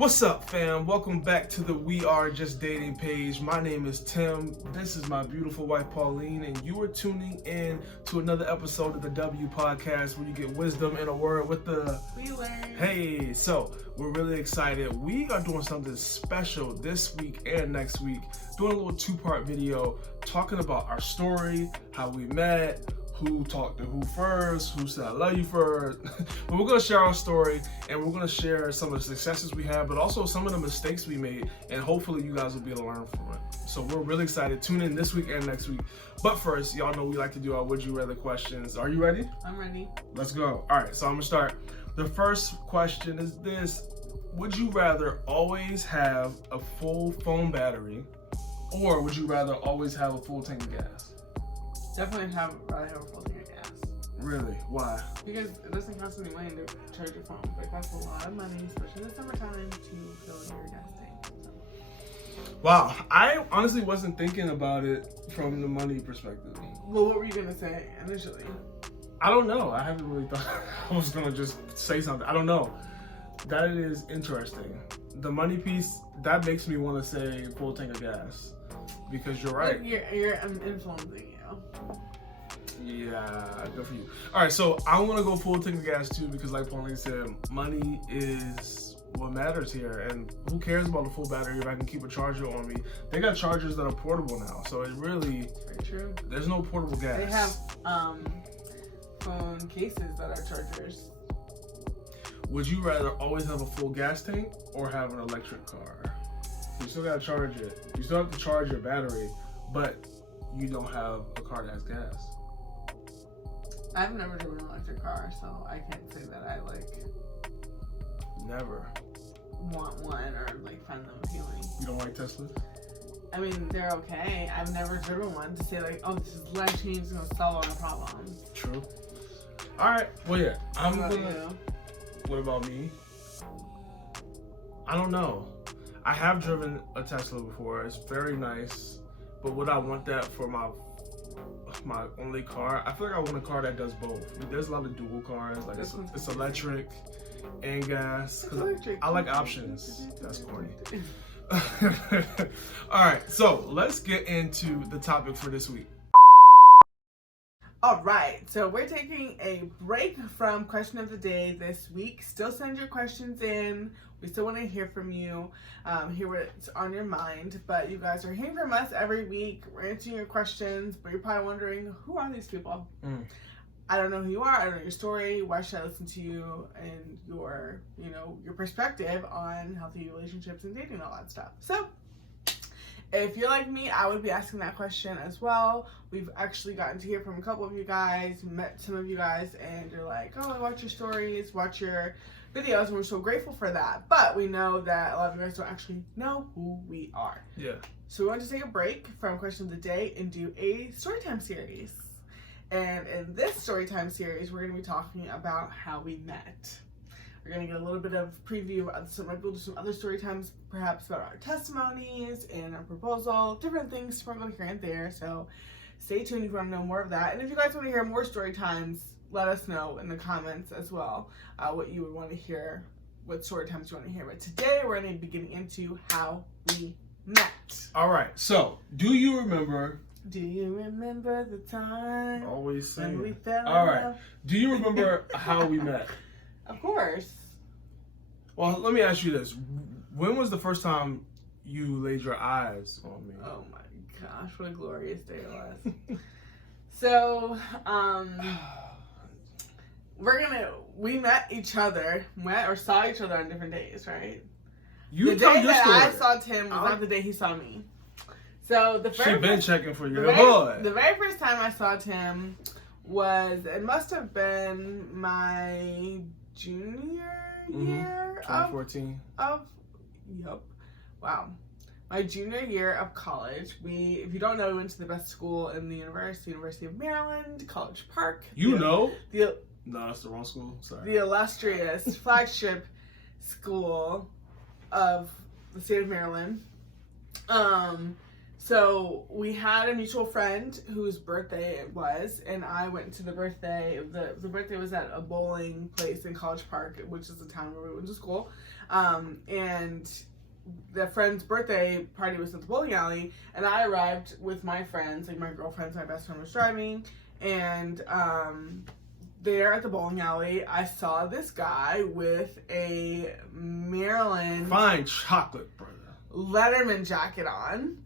What's up, fam? Welcome back to the We Are Just Dating page. My name is Tim. This is my beautiful wife, Pauline, and you are tuning in to another episode of the W Podcast where you get wisdom in a word with the We learn. Hey, so we're really excited. We are doing something special this week and next week, doing a little two-part video talking about our story, how we met, who talked to who first, who said I love you first. But we're gonna share our story and we're gonna share some of the successes we had, but also some of the mistakes we made, and hopefully you guys will be able to learn from it. So we're really excited. Tune in this week and next week. But first, y'all know we like to do our Would You Rather questions. Are you ready? I'm ready. Let's go. All right, so I'm gonna start. The first question is this: would you rather always have a full phone battery, or would you rather always have a full tank of gas? Definitely rather have a full tank of gas. Really? Why? Because it doesn't cost any money to charge your phone, but it costs a lot of money, especially in the summertime, to fill your gas tank. Wow, I honestly wasn't thinking about it from the money perspective. Well, what were you gonna say initially? I don't know. I haven't really thought I was gonna just say something. I don't know. That is interesting. The money piece, that makes me want to say full tank of gas. Because you're right. I'm influencing you. Yeah, good for you. All right, so I want to go full tank of gas too because, like Pauline said, money is what matters here. And who cares about a full battery if I can keep a charger on me? They got chargers that are portable now, so it really Very true. There's no portable gas. They have phone cases that are chargers. Would you rather always have a full gas tank or have an electric car? You still gotta charge it. You still have to charge your battery, but you don't have a car that has gas. I've never driven an electric car, so I can't say that I Never. want one or find them appealing. You don't like Teslas? I mean, they're okay. I've never driven one to say oh, this is life changing, it's gonna solve all my problems. True. All right. Well, yeah. You? What about me? I don't know. I have driven a Tesla before. It's very nice. But would I want that for my only car? I feel like I want a car that does both. There's a lot of dual cars. Like it's electric and gas. I like options. That's corny. All right. So let's get into the topic for this week. All right, so we're taking a break from question of the day this week. Still send your questions in. We still want to hear from you, hear what's on your mind. But you guys are hearing from us every week. We're answering your questions, but you're probably wondering, who are these people? I don't know who you are. I don't know your story. Why should I listen to you and your perspective on healthy relationships and dating and all that stuff? So, if you're like me, I would be asking that question as well. We've actually gotten to hear from a couple of you guys, met some of you guys, and you're like, oh, I watch your stories, watch your videos, and we're so grateful for that. But we know that a lot of you guys don't actually know who we are. Yeah. So we want to take a break from question of the day and do a storytime series. And in this storytime series, we're going to be talking about how we met. We're going to get a little bit of preview of we'll do some other story times, perhaps about our testimonies and our proposal, different things sprinkled here and there. So stay tuned if you want to know more of that. And if you guys want to hear more story times, let us know in the comments as well what you would want to hear, what story times you want to hear. But today we're going to be getting into how we met. All right. So do you remember the time always saying when we fell all in right. love? Do you remember how we met? Of course. Well, let me ask you this. When was the first time you laid your eyes on me? Oh my gosh, what a glorious day it was. So, we met each other, saw each other on different days, right? You the day that I saw Tim was not the day he saw me. So the she been checking for you, the very first time I saw Tim it must have been my junior year 2014 yep. Wow. My junior year of college. If you don't know, we went to the best school in the University of Maryland, College Park. No, that's the wrong school. Sorry. The illustrious flagship school of the state of Maryland. So we had a mutual friend whose birthday it was, and I went to the birthday. The birthday was at a bowling place in College Park, which is the town where we went to school. And the friend's birthday party was at the bowling alley, and I arrived with my friends, like my girlfriends, my best friend was driving, and there at the bowling alley, I saw this guy with a Maryland fine chocolate, brother, Letterman jacket on.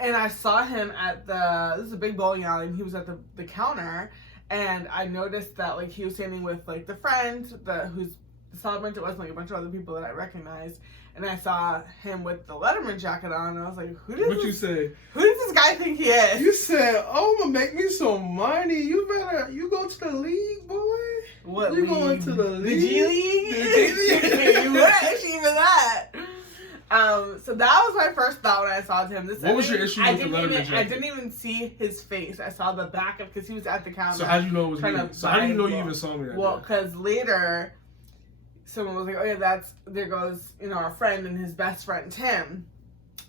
And I saw him at this is a big bowling alley, and he was at the counter, and I noticed that, like, he was standing with, like, the friend, who's the celebrant. It wasn't, like, a bunch of other people that I recognized, and I saw him with the Letterman jacket on, and I was like, who does this guy think he is? You said, oh, I'm gonna make me some money. You go to the league, boy. What you league? Going to the league? The G League? The G League? You wish even that. So that was my first thought when I saw him. What was your issue with the Letterman jacket? I didn't even see his face. I saw the back of, because he was at the counter. So how did you know it was me? So how did you know you even saw me? Well, because later, someone was like, "Oh yeah, there goes our friend and his best friend Tim,"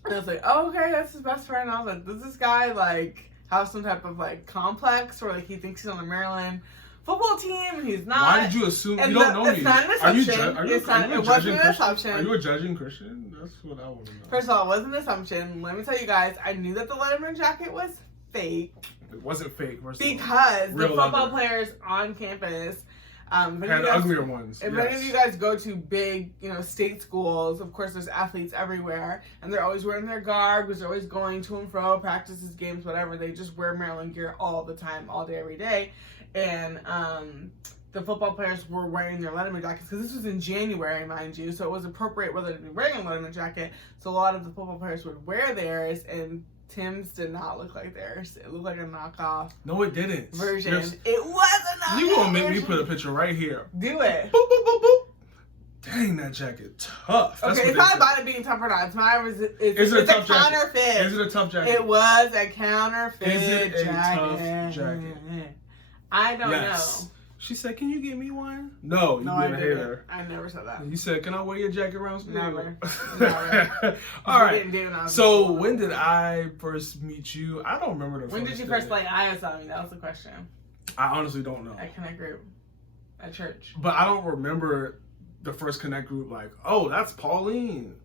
and I was like, "Oh okay, that's his best friend." And I was like, "Does this guy like have some type of like complex where like he thinks he's on the Maryland football team and he's not?" Why did you assume? You don't know me. It's not an assumption. It wasn't an assumption. Are you a judging Christian? That's what I want to know. First of all, it wasn't an assumption. Let me tell you guys, I knew that the Letterman jacket was fake. It wasn't fake, because the football players on campus had uglier ones. If any of you guys go to big, state schools, of course there's athletes everywhere, and they're always wearing their garb because they're always going to and fro, practices, games, whatever. They just wear Maryland gear all the time, all day, every day. And the football players were wearing their Letterman jackets because this was in January, mind you, so it was appropriate whether to be wearing a Letterman jacket. So a lot of the football players would wear theirs, and Tim's did not look like theirs. It looked like a knockoff. No, it didn't. Version. It was a knockoff. You gonna make me put a picture right here? Do it. Boop, boop, boop, boop. Dang, that jacket tough. That's okay, it's not about it being tough or not. It's a tough counterfeit. Jacket? Is it a tough jacket? It was a counterfeit jacket. Is it a tough jacket? I don't know. She said, "Can you get me one?" No, you being a hater. I never said that. You said, "Can I wear your jacket around school?" Never. All right. So when did I first meet you? I don't remember the first. When did you first lay eyes on me? That was the question. I honestly don't know. At Connect Group. At church. But I don't remember the first Connect Group like, oh, that's Pauline.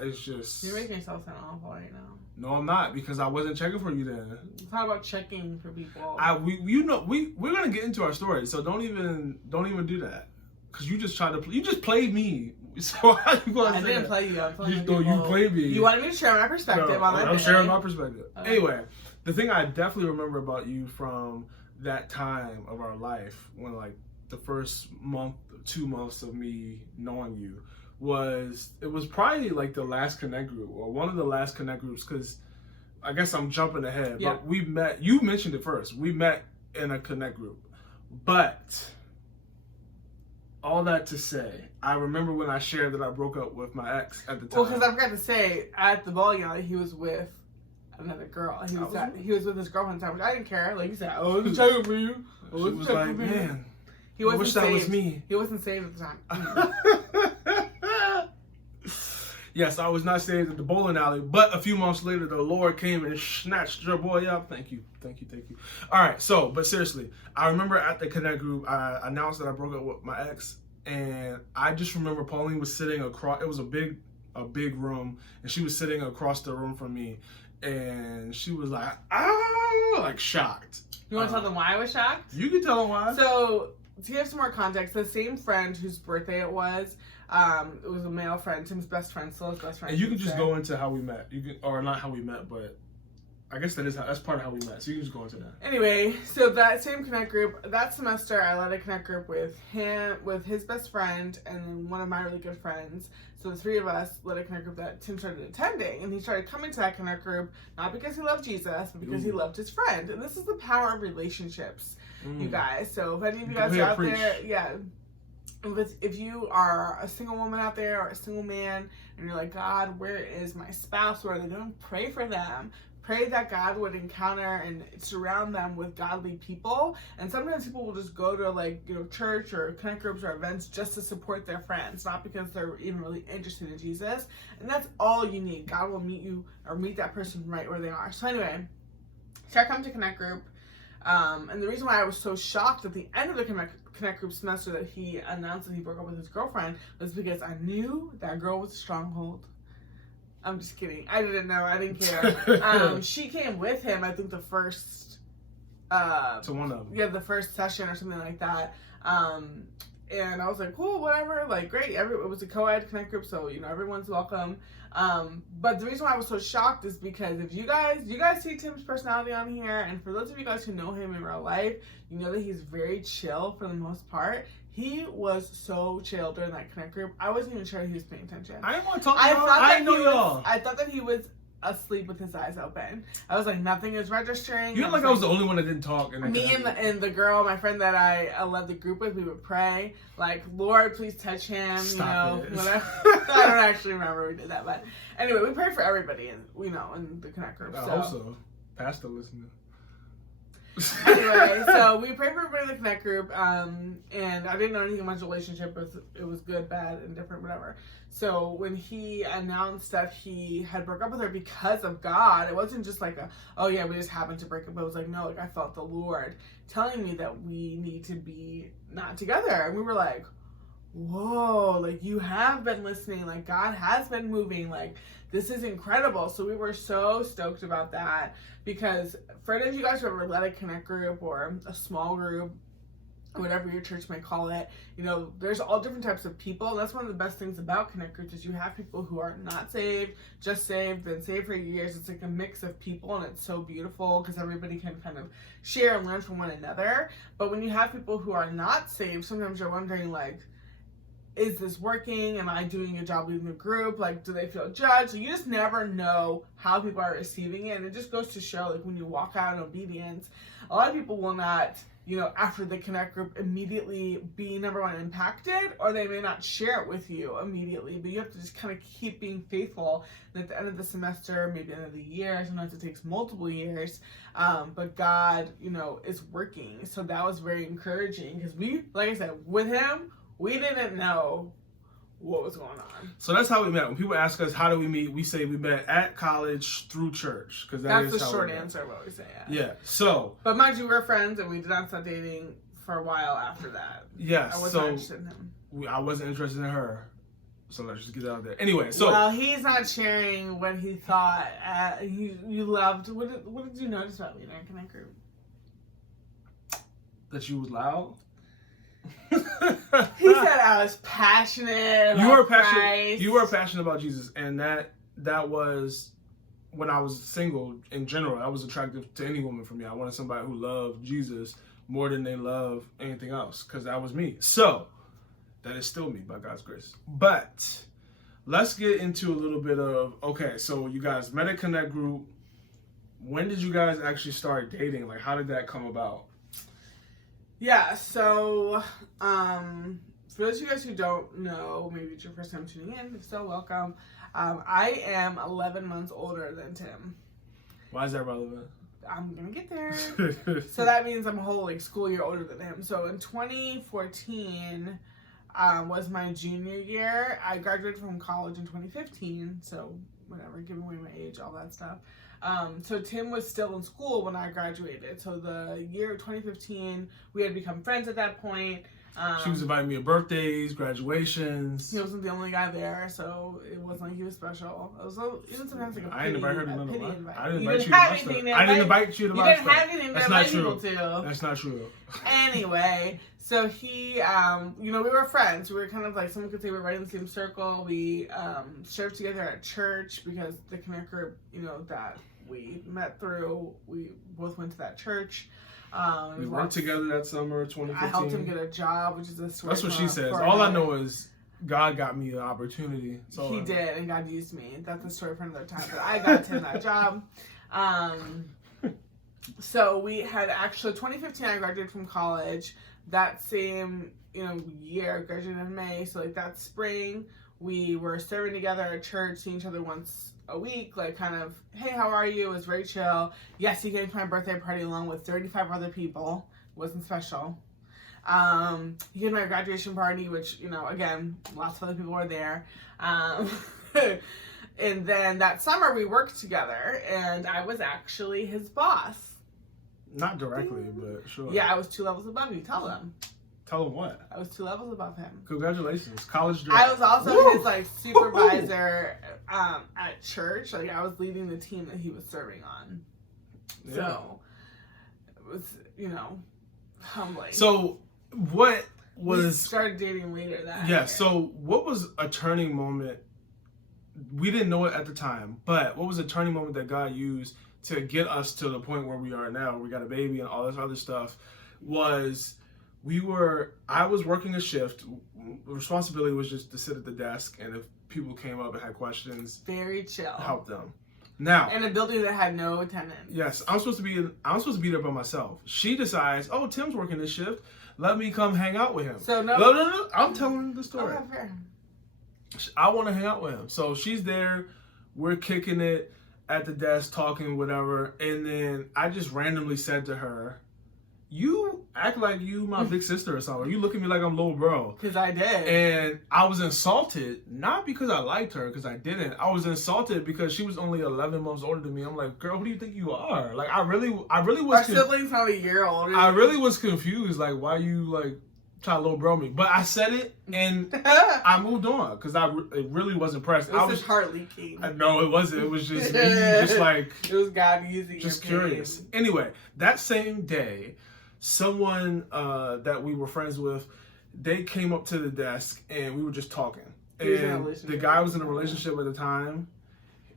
It's just... You're making yourself sound awful right now. No, I'm not, because I wasn't checking for you then. It's not about checking for people. We're gonna get into our story, so don't even do that, because you just played me. So how you gonna say that? I didn't play you. I'm telling you played me. You wanted me to share my perspective on that. I'm sharing my perspective. Anyway, the thing I definitely remember about you from that time of our life, when like the first month, 2 months of me knowing you, it was probably like the last Connect group, or one of the last Connect groups, because I guess I'm jumping ahead, but we met, you mentioned it first, we met in a Connect group. But all that to say, I remember when I shared that I broke up with my ex at the time. Well, because I forgot to say, at the bowling alley, he was with another girl. He was with his girlfriend at the time, which I didn't care. Like you said, I was checking for you. She was like, man, he wasn't I wish that was me. He wasn't saved at the time. Yes, I was not saved at the bowling alley, but a few months later, the Lord came and snatched your boy up. Thank you. All right, so, but seriously, I remember at the Connect group, I announced that I broke up with my ex, and I just remember Pauline was sitting across, it was a big room, and she was sitting across the room from me, and she was like, like shocked. You want to tell them why I was shocked? You can tell them why. So, to give some more context, the same friend whose birthday it was a male friend, Tim's best friend, still his best friend. And you can just go into how we met. You can, or not how we met, but I guess that's part of how we met. So you can just go into that. Anyway, so that same Connect group, that semester I led a Connect group with his best friend, and then one of my really good friends. So the three of us led a Connect group that Tim started attending, and he started coming to that Connect group not because he loved Jesus, but because he loved his friend. And this is the power of relationships, you guys. So if any of you guys are out there, if you are a single woman out there or a single man, and you're like, God, where is my spouse? What are they doing? Pray for them. pray that God would encounter and surround them with godly people. And sometimes people will just go to, like, you know, church or connect groups or events just to support their friends, not because they're even really interested in Jesus. And that's all you need. God will meet you or meet that person right where they are. So anyway, so I come to connect group. And the reason why I was so shocked at the end of the connect group semester that he announced that he broke up with his girlfriend was because I knew that girl was a stronghold. I'm just kidding. I didn't know. I didn't care. She came with him, I think, the first... to one of them. Yeah, the first session or something like that. And I was like, cool, whatever. Like, great. It was a co-ed connect group, so, you know, everyone's welcome. But the reason why I was so shocked is because if you guys see Tim's personality on here, and for those of you guys who know him in real life, you know that he's very chill for the most part. He was so chill during that connect group. I wasn't even sure he was paying attention. I didn't want to talk to y'all. I didn't know y'all. I thought that he was asleep with his eyes open. I was like, nothing is registering. You look like I was the only one that didn't talk. Me and the girl, my friend that I led the group with, we would pray, like, Lord, please touch him. Stop you know, whatever. I don't actually remember we did that, but anyway, we prayed for everybody, in the connect group. I hope so. Pastor listening. Anyway, so we prayed for everybody in the connect group, and I didn't know anything about his relationship. It was good, bad, indifferent, whatever. So when he announced that he had broke up with her because of God, it wasn't just like oh yeah, we just happened to break up. It was like, no, like, I felt the Lord telling me that we need to be not together. And we were like, whoa, like, you have been listening, like, God has been moving, like, this is incredible. So we were so stoked about that, because for any of you guys who ever led a connect group or a small group, whatever your church may call it, you know, there's all different types of people. And that's one of the best things about connect groups is you have people who are not saved, just saved, been saved for years. It's like a mix of people, and it's so beautiful because everybody can kind of share and learn from one another. But when you have people who are not saved, sometimes you're wondering, like, is this working? Am I doing a job leading the group? Like, do they feel judged? So you just never know how people are receiving it. And it just goes to show, like, when you walk out in obedience, a lot of people will not, you know, after the connect group immediately be, number one, impacted, or they may not share it with you immediately, but you have to just kind of keep being faithful. And at the end of the semester, maybe the end of the year, sometimes it takes multiple years, but God, you know, is working. So that was very encouraging, because we, like I said, with him, we didn't know what was going on. So that's how we met. When people ask us, how do we meet? We say we met at college through church. Because that's the short answer of what we say. Yeah. So. But mind you, we were friends, and we did not start dating for a while after that. Yes. I wasn't interested in him. I wasn't interested in her. So let's just get it out there. Anyway, so. Well, he's not sharing what he thought. You loved. What did you notice about me in our connect group? That you was loud? He said I was passionate about Christ. You were passionate about Jesus, and that was when I was single in general. I was attractive to any woman for me. I wanted somebody who loved Jesus more than they love anything else, because that was me. So that is still me by God's grace. But let's get into a little bit of, okay, so you guys met a connect group. When did you guys actually start dating? Like, how did that come about? Yeah, so for those of you guys who don't know, maybe it's your first time tuning in, if so, welcome. I am 11 months older than Tim. Why is that relevant? I'm going to get there. So that means I'm a whole, like, school year older than him. So in 2014 was my junior year. I graduated from college in 2015, so whatever, giving away my age, all that stuff. So Tim was still in school when I graduated. So the year of 2015, we had become friends at that point. She was inviting me to birthdays, graduations. He wasn't the only guy there, so it wasn't like he was special. It was even sometimes like a I didn't invite her to none of invite. I didn't invite you to my stuff. I didn't invite you to my stuff. You didn't have anything to invite people to. That's not true. Anyway, so he, you know, we were friends. We were kind of like, someone could say we were right in the same circle. We served together at church because the connect group, you know, that we met through, we both went to that church. We worked together that summer, 2015. I helped him get a job, which is a story. That's what she says. All I know is God got me an opportunity. He did, and God used me. That's a story for another time. But I got Tim that job. So we had actually, 2015, I graduated from college. That same, you know, year, I graduated in May. So like that spring, We were serving together at church, seeing each other once a week, like kind of, hey, how are you? It was very chill. Yes, he came to my birthday party along with 35 other people. It wasn't special. He came to my graduation party, which, you know, again, lots of other people were there. And then that summer we worked together, and I was actually his boss. Not directly, but sure. Yeah, I was 2 levels above you. Tell them. Tell him what? I was 2 levels above him. Congratulations, college dropout. I was also his like supervisor at church. Like I was leading the team that he was serving on. Yeah. So it was, you know, humbling. So what was we started dating later that yeah? year. So what was a turning moment? We didn't know it at the time, but what was a turning moment that God used to get us to the point where we are now? We got a baby and all this other stuff. I was working a shift. The responsibility was just to sit at the desk, and if people came up and had questions, very chill, help them. Now, in a building that had no attendants. Yes, I'm supposed to be there by myself. She decides, oh, Tim's working this shift. Let me come hang out with him. So no, I'm telling the story. Oh, fair. I want to hang out with him. So she's there. We're kicking it at the desk, talking, whatever. And then I just randomly said to her, you act like you my big sister or something. You look at me like I'm little bro. Because I did. And I was insulted, not because I liked her, because I didn't. I was insulted because she was only 11 months older than me. I'm like, girl, who do you think you are? Like, I really was. Our siblings are a year older. I really was confused. Like, why you like try to little bro me? But I said it and I moved on because I really was impressed. It was his heart leaking. No, it wasn't. It was just me, just like it was God using. Just curious. Anyway, that same day, someone that we were friends with, they came up to the desk and we were just talking. And the guy was in a relationship at the time,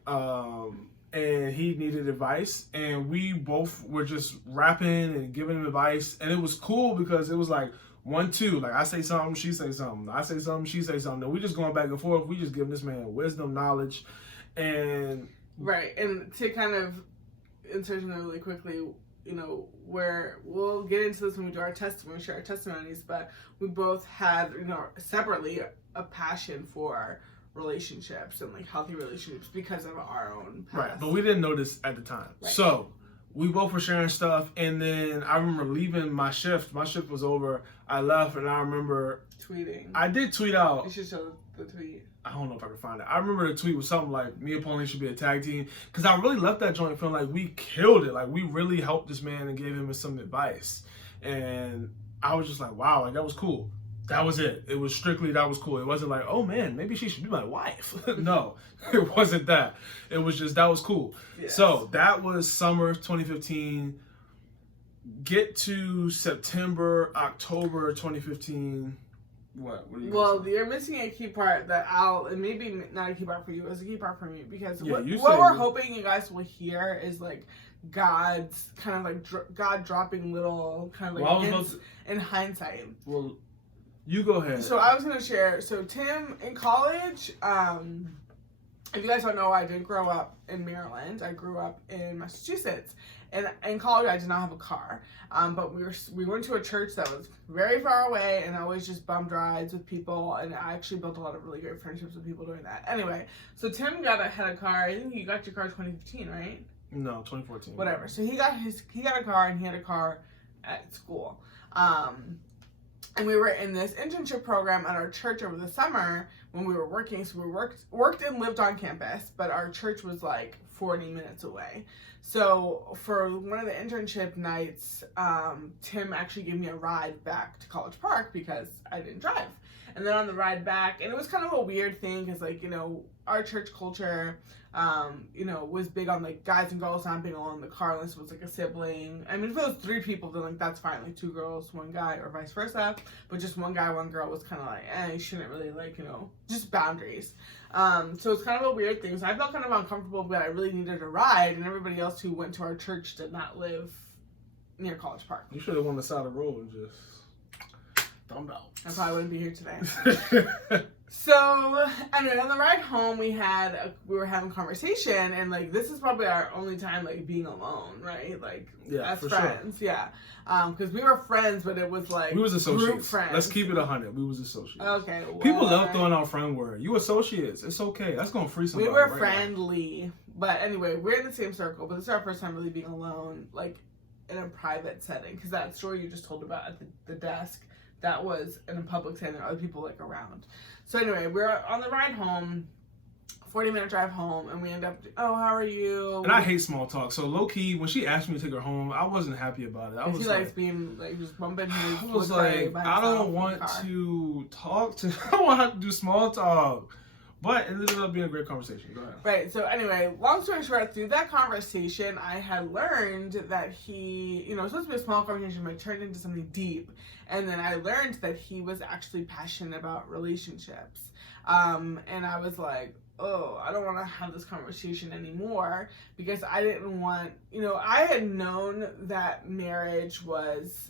and he needed advice. And we both were just rapping and giving him advice. And it was cool because it was like 1-2. Like I say something, she say something. I say something, she say something. And we just going back and forth. We just giving this man wisdom, knowledge, and right. And to kind of insert in really quickly, you know, where we'll get into this when we do our testimony, share our testimonies, but we both had, you know, separately a passion for relationships and like healthy relationships because of our own past. Right, but we didn't know this at the time. Right. So we both were sharing stuff, and then I remember leaving my shift. My shift was over. I left, and I remember tweeting. I did tweet out. You should show the tweet. I don't know if I can find it. I remember the tweet was something like, me and Pauline should be a tag team. Because I really left that joint feeling like we killed it. Like, we really helped this man and gave him some advice. And I was just like, wow, like, that was cool. That was it. It was strictly, that was cool. It wasn't like, oh, man, maybe she should be my wife. No, it wasn't that. It was just, that was cool. Yes. So, that was summer 2015. Get to September, October 2015. What are you you're missing a key part that and maybe not a key part for you, it's a key part for me, because what we're hoping you guys will hear is like God's kind of like God dropping little kind of like hints in hindsight. Well, you go ahead. So I was going to share, so Tim, in college, if you guys don't know, I did grow up in Maryland. I grew up in Massachusetts. And in college, I did not have a car. But we went to a church that was very far away, and I always just bummed rides with people. And I actually built a lot of really great friendships with people doing that. Anyway, so Tim had a car. I think you got your car in 2015, right? No, 2014. Whatever. So he got a car, and he had a car at school. And we were in this internship program at our church over the summer when we were working. So we worked and lived on campus, but our church was like 40 minutes away. So for one of the internship nights, Tim actually gave me a ride back to College Park because I didn't drive. And then on the ride back, and it was kind of a weird thing because, like, you know, our church culture, you know, was big on like guys and girls not being alone in the car unless it was like a sibling. I mean, if it was 3 people, then like that's fine, like 2 girls, 1 guy, or vice versa. But just 1 guy, 1 girl was kind of like, you shouldn't really, like, you know, just boundaries. So it's kind of a weird thing. So I felt kind of uncomfortable, but I really needed a ride, and everybody else who went to our church did not live near College Park. You should have won the side of the road and just talking about. I probably wouldn't be here today. So, anyway, on the ride home, we were having conversation, and like this is probably our only time like being alone, right? Like as friends, yeah. Because we were friends, but it was like we was associates. Group friends. Let's keep it 100. We was associates. Okay. People love throwing out friend word. You associates. It's okay. That's gonna free somebody. We were right friendly, now. But anyway, we're in the same circle. But this is our first time really being alone, like in a private setting. Because that story you just told about at the desk, that was in a public setting. There are other people like around. So anyway, we're on the ride home. 40-minute drive home, and we end up, oh, how are you? And I hate small talk. So low key, when she asked me to take her home, I wasn't happy about it. I was likes being like just bumping. I was like, I don't want to talk to. I don't want to have to do small talk. But it ended up being a great conversation. Go ahead. Right. So anyway, long story short, through that conversation, I had learned that he, it was supposed to be a small conversation, but it turned into something deep. And then I learned that he was actually passionate about relationships. And I was like, oh, I don't want to have this conversation anymore, because I didn't want, I had known that marriage was,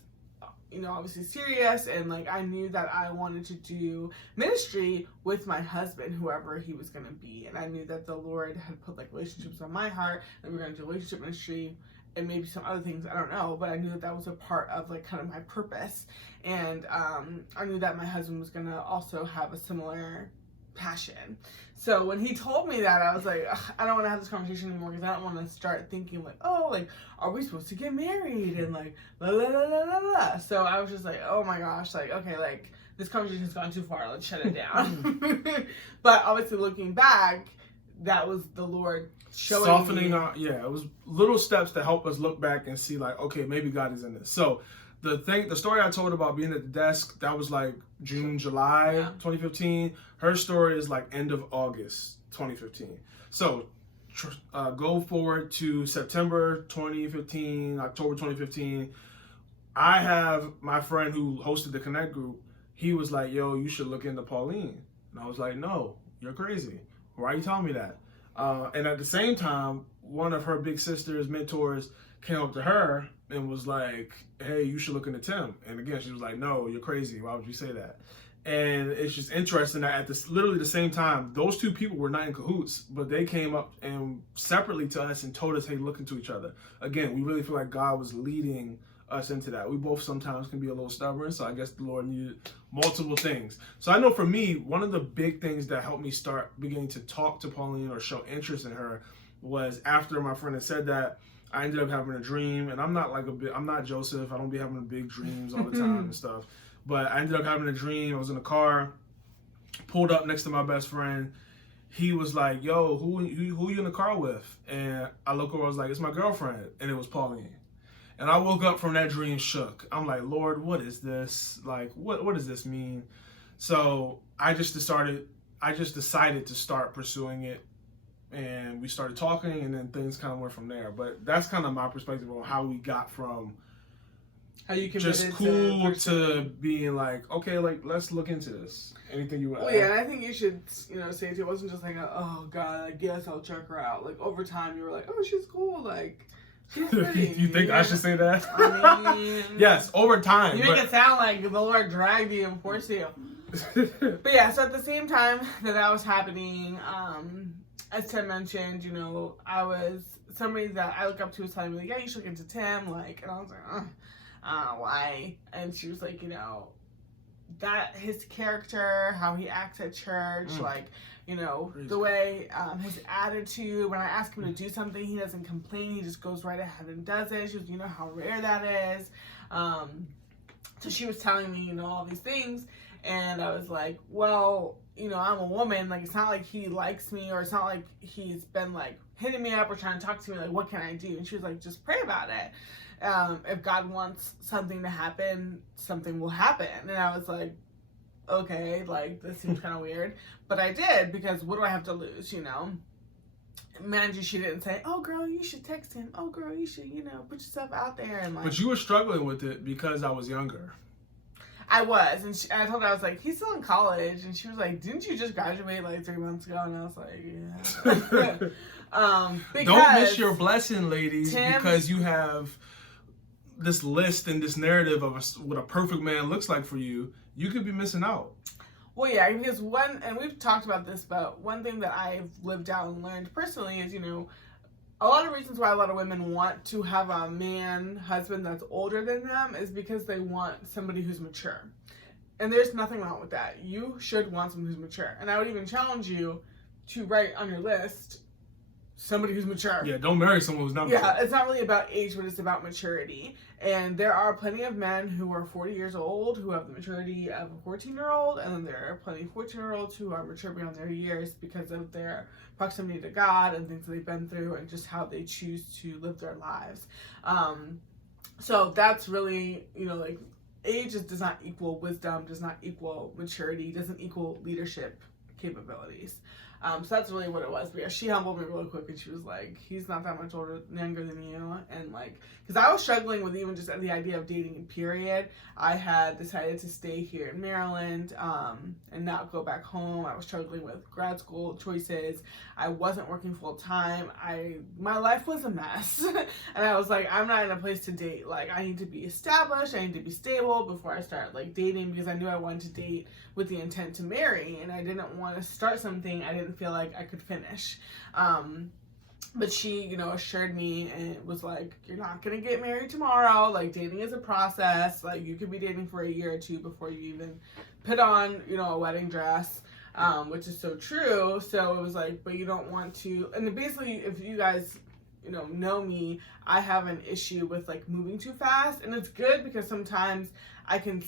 obviously serious, and like I knew that I wanted to do ministry with my husband, whoever he was going to be. And I knew that the Lord had put like relationships on my heart, and we were going to do relationship ministry and maybe some other things, I don't know, but I knew that was a part of like kind of my purpose. And I knew that my husband was going to also have a similar passion. So when he told me that, I was like, I don't want to have this conversation anymore, because I don't want to start thinking like, oh, like, are we supposed to get married, and like la la la la la la. So I was just like, oh my gosh, like, okay, like this conversation has gone too far, let's shut it down. But obviously looking back, that was the Lord showing softening me. It was little steps to help us look back and see like, okay, maybe God is in this. So the story I told about being at the desk, that was like June, July 2015. Her story is like end of August 2015. So go forward to September 2015, October 2015. I have my friend who hosted the Connect group. He was like, yo, you should look into Pauline. And I was like, no, you're crazy. Why are you telling me that? And at the same time, one of her big sister's mentors came up to her and was like, hey, you should look into Tim. And again, she was like, no, you're crazy. Why would you say that? And it's just interesting that at this literally the same time, those two people were not in cahoots, but they came up and separately to us and told us, hey, look into each other. Again, we really feel like God was leading us into that. We both sometimes can be a little stubborn, so I guess the Lord needed multiple things. So I know for me, one of the big things that helped me start beginning to talk to Pauline or show interest in her was after my friend had said that, I ended up having a dream, and I'm not Joseph. I don't be having big dreams all the time and stuff. But I ended up having a dream. I was in a car, pulled up next to my best friend. He was like, yo, who you in the car with? And I look over, I was like, it's my girlfriend. And it was Pauline. And I woke up from that dream shook. I'm like, Lord, what is this? Like, what does this mean? So I just decided to start pursuing it. And we started talking, and then things kind of went from there. But that's kind of my perspective on how we got from how you just cool to being like, okay, like, let's look into this. Anything you want to add? Yeah, and I think you should, say it wasn't just like, oh, God, I guess I'll check her out. Like, over time, you were like, oh, she's cool. Like, she's pretty. You think I should say that? I mean, yes, over time. You make it sound like the Lord dragged you and forced you. But yeah, so at the same time that was happening, as Tim mentioned, I was somebody that I look up to was telling me, like, yeah, you should look into Tim, like, and I was like, why? And she was like, that his character, how he acts at church, like, the way his attitude, when I ask him to do something, he doesn't complain, he just goes right ahead and does it. She was, how rare that is. So she was telling me, all these things, and I was like, well, I'm a woman, like, it's not like he likes me, or it's not like he's been, like, hitting me up or trying to talk to me, like, what can I do? And she was like, just pray about it. If God wants something to happen, something will happen. And I was like, okay, like, this seems kind of weird. But I did, because what do I have to lose, Mind you, she didn't say, oh, girl, you should text him. Oh, girl, you should, put yourself out there. And like, but you were struggling with it because I was younger. I was, and I told her, I was like, he's still in college, and she was like, didn't you just graduate like 3 months ago? And I was like, yeah. Don't miss your blessing, ladies, because you have this list and this narrative of what a perfect man looks like for you, you could be missing out. Well, yeah, because and we've talked about this, but one thing that I've lived out and learned personally is, a lot of reasons why a lot of women want to have a husband that's older than them is because they want somebody who's mature. And there's nothing wrong with that. You should want someone who's mature. And I would even challenge you to write on your list somebody who's mature. Yeah, don't marry someone who's not mature. Yeah, it's not really about age, but it's about maturity. And there are plenty of men who are 40 years old who have the maturity of a 14-year-old, and then there are plenty of 14-year-olds who are mature beyond their years because of their proximity to God and things that they've been through and just how they choose to live their lives. So that's really, age does not equal wisdom, does not equal maturity, doesn't equal leadership capabilities. So that's really what it was. But yeah, she humbled me really quick, and she was like, he's not that much younger than you. And because I was struggling with even just the idea of dating, period. I had decided to stay here in Maryland and not go back home. I was struggling with grad school choices. I wasn't working full time. My life was a mess. And I was like, I'm not in a place to date. I need to be established. I need to be stable before I start dating, because I knew I wanted to date with the intent to marry, and I didn't want to start something I didn't feel like I could finish. But she, assured me and was like, you're not going to get married tomorrow. Dating is a process. You could be dating for a year or two before you even put on, a wedding dress, which is so true. So it was like, but you don't want to. And basically, if you guys, know me, I have an issue with moving too fast. And it's good because sometimes I can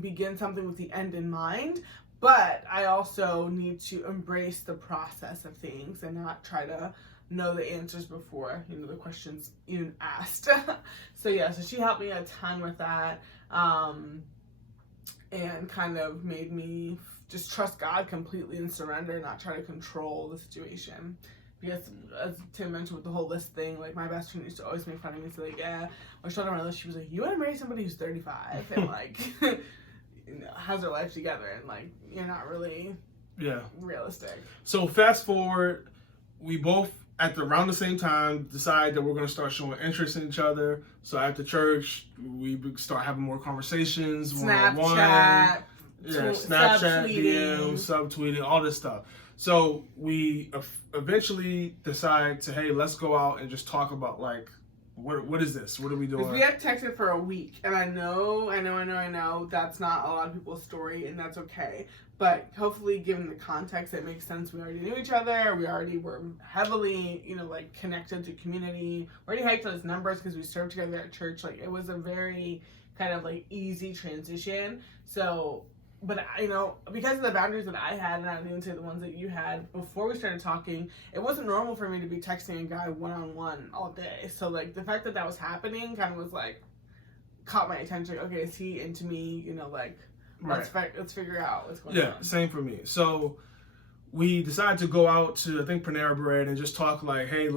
begin something with the end in mind, but I also need to embrace the process of things and not try to know the answers before, the questions even asked. So she helped me a ton with that, and kind of made me just trust God completely and surrender, not try to control the situation. Because as Tim mentioned with the whole list thing, my best friend used to always make fun of me. So when I started my list, she was like, you want to marry somebody who's 35 and has their life together, and you're not really realistic. So fast forward, we both around the same time decide that we're going to start showing interest in each other. So after church, we start having more conversations, Snapchat, Snapchat, DM, subtweeting, all this stuff. So we eventually decide to, hey, let's go out and just talk about what is this? What are we doing? We had texted for a week, and I know that's not a lot of people's story, and that's okay. But hopefully, given the context, it makes sense. We already knew each other. We already were heavily, connected to community. We already had those numbers because we served together at church. It was a very kind of easy transition. So, but because of the boundaries that I had, and I didn't say the ones that you had before we started talking, it wasn't normal for me to be texting a guy one-on-one all day. So the fact that was happening kind of was caught my attention. Okay, is he into me? Let's figure out what's going on. Yeah, same for me. So we decided to go out to, I think, Panera Bread and just talk hey,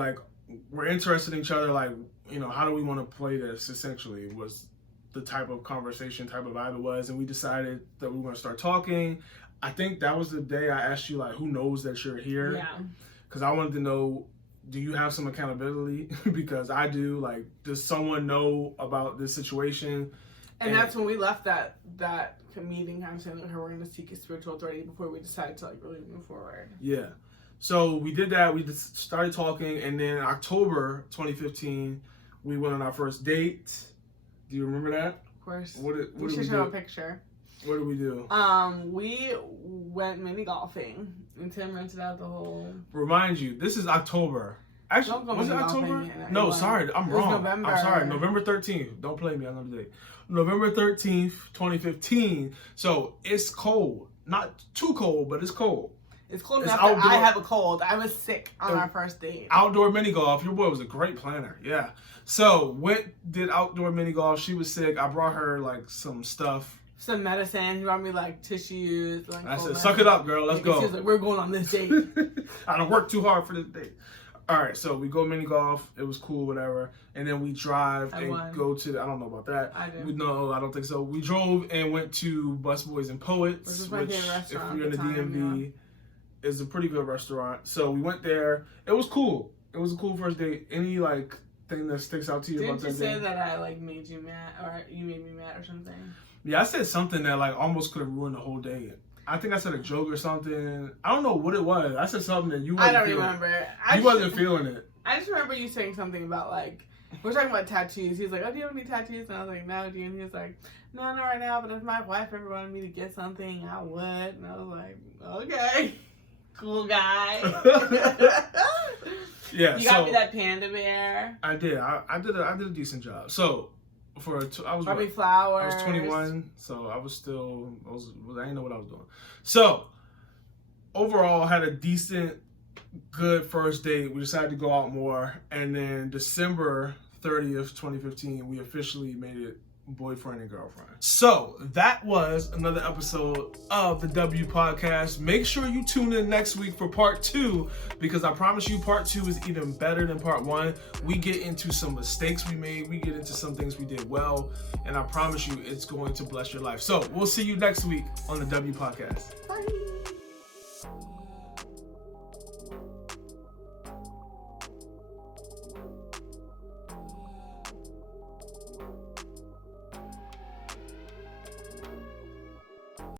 we're interested in each other. How do we want to play this? Essentially, was the type of conversation, type of vibe it was. And we decided that we were going to start talking. I think that was the day I asked you, who knows that you're here? Yeah. Because I wanted to know, do you have some accountability? Because I do. Does someone know about this situation? And that's when we left that meeting, kind of saying we're going to seek a spiritual authority before we decided to really move forward. Yeah. So we did that. We just started talking, and then October 2015, we went on our first date. Do you remember that? Of course. We should show a picture. What did we do? We went mini golfing, and Tim rented out the whole. Remind you, this is October. Actually, was it October? No, sorry, I'm wrong. November. I'm sorry, November 13th. Don't play me, I'm gonna date. November 13th, 2015. So it's cold. Not too cold, but it's cold. It's cold enough that I have a cold. I was sick on our first date. Outdoor mini golf. Your boy was a great planner. Yeah. So did outdoor mini golf. She was sick. I brought her some stuff. Some medicine. He brought me tissues. I said, suck it up, girl. Let's go. She was like, we're going on this date. I don't work too hard for this date. All right, so we go mini golf. It was cool, whatever. And then we drive go to I don't know about that. I do. No, I don't think so. We drove and went to Busboys and Poets, which if you're in the DMV, is a pretty good restaurant. So we went there. It was cool. It was a cool first date. Any thing that sticks out to you Didn't about that you say day? that I like made you mad, or you made me mad or something? Yeah, I said something that like almost could have ruined the whole day. I think I said a joke or something. I don't know what it was. I said something that you wasn't I don't feeling. remember. You wasn't feeling it. I just remember you saying something about like, we're talking about tattoos. He's like, oh, do you have any tattoos? And I was like, no, do you? And he was like, no, not right now, but if my wife ever wanted me to get something, I would. And I was like, okay, cool guy. Yeah, you got me that panda bear. I did. I did a decent job. So I was Probably what? flowers. I was 21, so I didn't know what I was doing. So overall, had a decent, good first date. We decided to go out more, and then December 30th, 2015, we officially made it boyfriend and girlfriend. So that was another episode of the W Podcast. Make sure you tune in next week for part 2, because I promise you part 2 is even better than part 1. We get into some mistakes we made, we get into some things we did well, and I promise you it's going to bless your life. So we'll see you next week on the W Podcast.